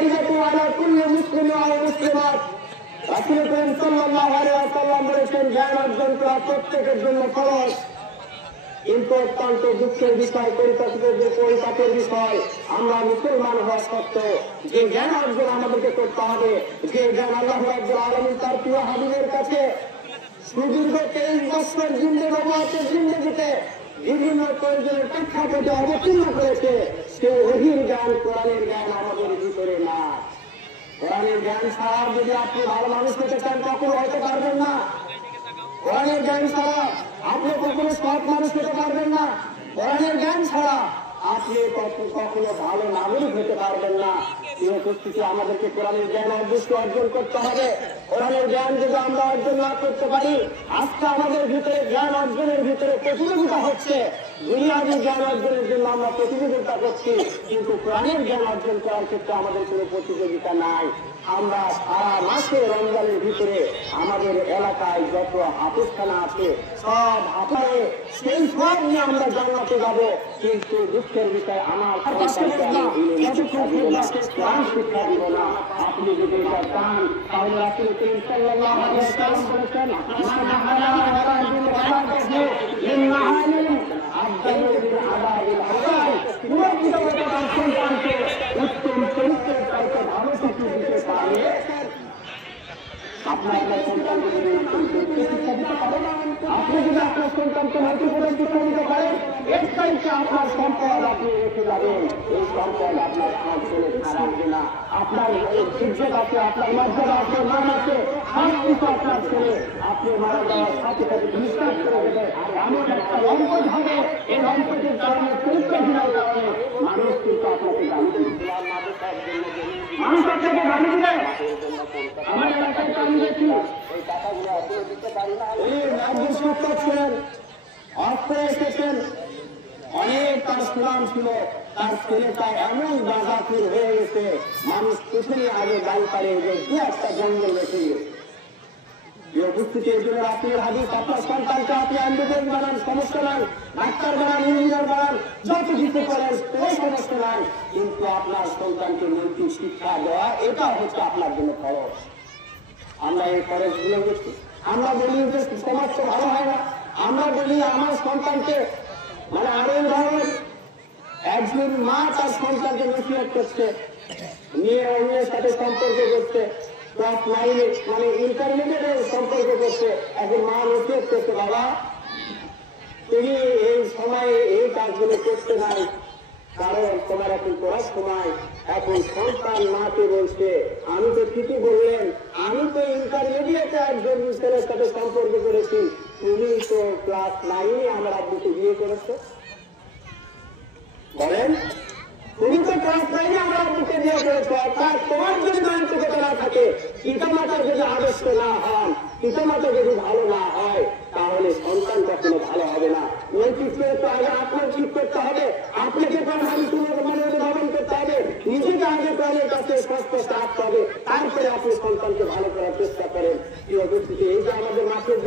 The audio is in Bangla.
الفريضة على كل مسلم ومسلمات রাসূল করিম সাল্লাল্লাহু আলাইহি ওয়াসাল্লাম বলেছেন জ্ঞান অর্জন করা প্রত্যেকের জন্য ফরজ। কিন্তু অত্যন্ত দুঃখের বিষয়, পরিপাকের বিষয়, আমরা মুসলমান হওয়া সত্ত্বেও যে জ্ঞান অর্জন আমাদেরকে করতে হবে, যে জ্ঞান আল্লাহ রাব্বুল আলামিন তার প্রিয় হাবিবের কাছে সুদীর্ঘ 23 বছর নবুয়তের জিন্দেগিতে বিভিন্ন প্রয়োজনের প্রেক্ষাপটে অবতীর্ণ করেছে, সে ওহীর জ্ঞান, কোরআনের জ্ঞান আমাদের ভিতরে না। কোরআনের জ্ঞান ছাড়া যদি আপনি ভালো মানুষ হতে চান কখনো হতে পারবেন না। কোরআনের জ্ঞান ছাড়া আপনি কখনো সৎ মানুষ হতে পারবেন না। কোরআনের জ্ঞান ছাড়া আপনি কখনো ভালো নাগরিক হতে পারবেন না। এই উপস্থিতি আমাদেরকে কোরআনের জ্ঞান অবশ্যই অর্জন করতে হবে। কোরআনের জ্ঞান যদি আমরা অর্জন না করতে পারি, আজকে আমাদের ভিতরে জ্ঞান অর্জনের ভিতরে প্রতিযোগিতা হচ্ছে। দুনিয়াবী জ্ঞান অর্জনের জন্য আমরা প্রতিযোগিতা করছি, কিন্তু কোরআনের জ্ঞান অর্জন করার ক্ষেত্রে আমাদের কোনো প্রতিযোগিতা নাই। আমরা সারা মাসে রমজানের ভিতরে আমাদের এলাকায় যত হাফেজখানা আছে সব হাফারে সেই সব নিয়ে আমরা জান্নাতে যাব। কিন্তু দুঃখের বিষয় আমার শিক্ষা দিব না। আপনি যদি এটা চান তাহলে রাসূল করিম সাল্লাল্লাহু আলাইহি ওয়াসাল্লাম বলেছেন উত্তম চরিত্রের চাইতে ভালো কিছু দিতে পারলে আপনার সন্তানকে যদি উত্তম চরিত্রে শিক্ষা দিতে পারেন, আপনি যদি আপনার সন্তানকে নৈতিকতা শিক্ষা দিতে পারেন, এর চাইতে আপনার সম্পদ আপনি রেখে যাবেন। এই সম্পদ আপনার ছেলে ছাড়বে না। আপনার ইজ্জত আছে, আপনার মর্যাদা আছে, মান আছে, সব কিছু আপনার ছেলে আপনি মারা যাওয়ার সাথে সাথে বিশ্বাস করে দেবে। এমন একটা সম্পদ হবে, এই সম্পদের কারণে চরিত্রহীনার কারণে মানুষ কিন্তু আপনাকে গালি দিবে, মানুষ আপনাকে গালি দিবে। আমার এলাকায় আমি দেখি এই টাকাগুলো আসলে দিতে পারি না। এই রাজ্য শিক্ষক ছিলেন, অস্ত্রে এসেছেন, অনেক তার সুনাম ছিল, তার ছেলেটা এমন বাজাফির হয়ে গেছে, মানুষ প্রথমে আগে গাড়ি পারে যে দু একটা জঙ্গল রেখে গেছে। উপস্থিতি এই জন্য রাত্রির হাদিস, আপনার সন্তানকে আপনি অ্যাম্বুলেন্স বানান, সমস্যা নাই, ডাক্তার বানান, ইঞ্জিনিয়ার বানান, যত কিছু করেন কোনো সমস্যা নাই, কিন্তু আপনার সন্তানকে নৈতিক শিক্ষা দেওয়া এটা হচ্ছে আপনার জন্য খরচ। আমরা এই খরচগুলো করছি, আমরা বলি যে সমাজটা ভালো হয় না, আমরা বলি আমার সন্তানকে আরো উদাহরণ, একজন মা তার সন্তানকে নসিহত করছে, মেয়ে অন্যের সাথে সম্পর্ক করছে, ক্লাস 9 ইন্টারমিডিয়েটের সম্পর্ক করছে, একজন মা নসিহত করছে, বাবা তুমি এই সময়ে এই কাজগুলো করতে নাই, কারণ তোমার এখন পড়ার সময়। এখন সন্তান মাকে বলছে, আমি তো ঠিকই বললেন, আমি তো ইন্টারমিডিয়েটে একজন ছেলের সাথে সম্পর্ক করেছি, তুমি তো ক্লাস 9 আমার আব্বুকে বিয়ে করেছো। বলেন, তুমি তো ক্লাস 9 আমার আব্বুকে বিয়ে করেছো। অর্থাৎ তোমার যদি মানসিকতা না থাকে, পিতামাতার যদি আদর্শ না হন, পিতামাতা যদি ভালো না হয়, তাহলে সন্তান কখনো ভালো হবে না। নৈতিক চরিত্র আগে আপনার ঠিক করতে হবে, আপনাকে অনুধাবন করতে হবে, নিজেকে আগে প্রাণের কাছে স্পষ্ট রাখতে হবে, তারপরে আপনি সন্তানকে ভালো করার চেষ্টা করেন। এই অবস্থিতি এই যে আমাদের মাঠের